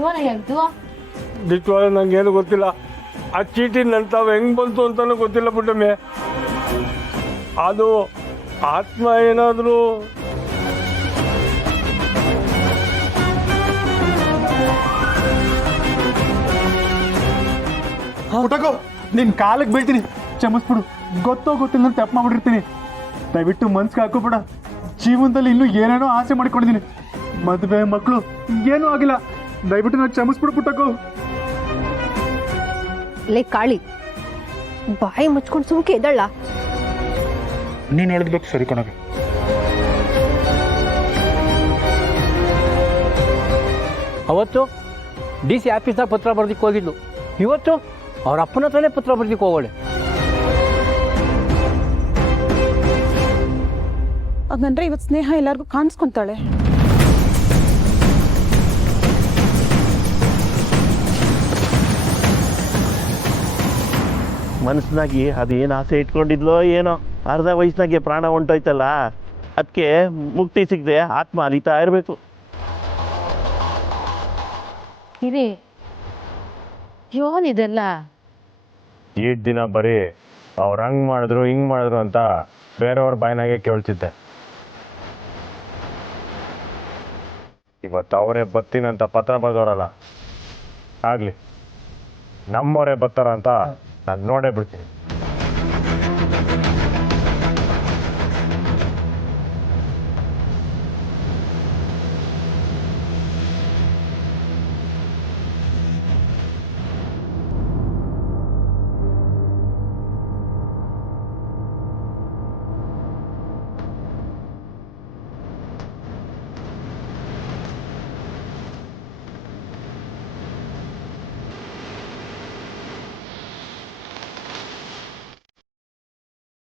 ಶಿವನ ಹೇಳ್ತು ನಿಜವಾಗ ನಂಗೇನು ಗೊತ್ತಿಲ್ಲ. ಆ ಚೀಟಿ ನನ್ನ ತಾವು ಹೆಂಗೆ ಬಂತು ಅಂತಲೂ ಗೊತ್ತಿಲ್ಲ ಪುಟ್ಟಮ್ಮೆ. ಅದು ಆತ್ಮ ಏನಾದರೂ ಪುಟಕೋ ನಿನ್ ಕಾಲಕ್ಕೆ ಬೀಳ್ತೀನಿ, ಕ್ಷಮಿಸ್ಬಿಡು. ಗೊತ್ತಿಲ್ಲ ಅಂತ ತಪ್ಪು ಮಾಡ್ಬಿಟ್ಟಿರ್ತೀನಿ. ದಯವಿಟ್ಟು ಮನ್ಸಿಗೆ ಹಾಕೋಬೇಡ. ಜೀವನದಲ್ಲಿ ಇನ್ನೂ ಏನೇನೋ ಆಸೆ ಮಾಡಿಕೊಂಡಿದ್ದೀನಿ, ಮದುವೆ ಮಕ್ಕಳು ಏನೂ ಆಗಿಲ್ಲ. ದಯವಿಟ್ಟು ನಾನು ಕ್ಷಮಿಸ್ಬಿಡು ಪುಟಕೋ. ಲೇ ಕಾಳಿ, ಬಾಯಿ ಮುಚ್ಕೊಂಡು ಸುಮ್ಕೆ ಎದ್ದಳ್ಳ. ನೀನು ಹೇಳಿದ್ಬೇಕು ಸರಿ ಕಣಗೆ. ಅವತ್ತು ಡಿ ಸಿ ಆಫೀಸ್ನಾಗ ಪತ್ರ ಬರ್ದಿಕ್ಕೆ ಹೋಗಿದ್ಲು. ಇವತ್ತು ಅವ್ರ ಅಪ್ಪನ ಹತ್ರನೇ ಪತ್ರ ಬರ್ದಿಕ್ಕೆ ಹೋಗೋಳೆ. ಹಾಗಂದ್ರೆ ಇವತ್ತು ಸ್ನೇಹ ಎಲ್ಲರಿಗೂ ಕಾಣಿಸ್ಕೊಂತಾಳೆ. ಮನಸ್ಸಿನಾಗಿ ಅದೇನು ಆಸೆ ಇಟ್ಕೊಂಡಿದ್ಲೋ ಏನೋ, ಅರ್ಧ ವಯಸ್ಸಿನಾಗೆ ಪ್ರಾಣ ಹೊಂಟೋಯ್ತಲ್ಲ, ಅದಕ್ಕೆ ಮುಕ್ತಿ ಸಿಗದೆ ಆತ್ಮ ಅಲಿತಾ ಇರಬೇಕು. ಇರಿ ಯೋನಿದೆಲ್ಲ ಈಟ್ ದಿನ ಬರೀ ಅವ್ರು ಹಂಗೆ ಮಾಡಿದ್ರು ಹಿಂಗೆ ಮಾಡಿದ್ರು ಅಂತ ಬೇರೆಯವ್ರ ಬಾಯಿನಾಗೆ ಕೇಳ್ತಿದ್ದೆ. ಇವತ್ತು ಅವರೇ ಬರ್ತೀನಂತ ಪತ್ರ ಬರೆದವರಲ್ಲ, ಆಗಲಿ ನಮ್ಮವರೇ ಬರ್ತಾರ ಅಂತ ನಾನು ನೋಡೇ ಬಿಡ್ತೀನಿ.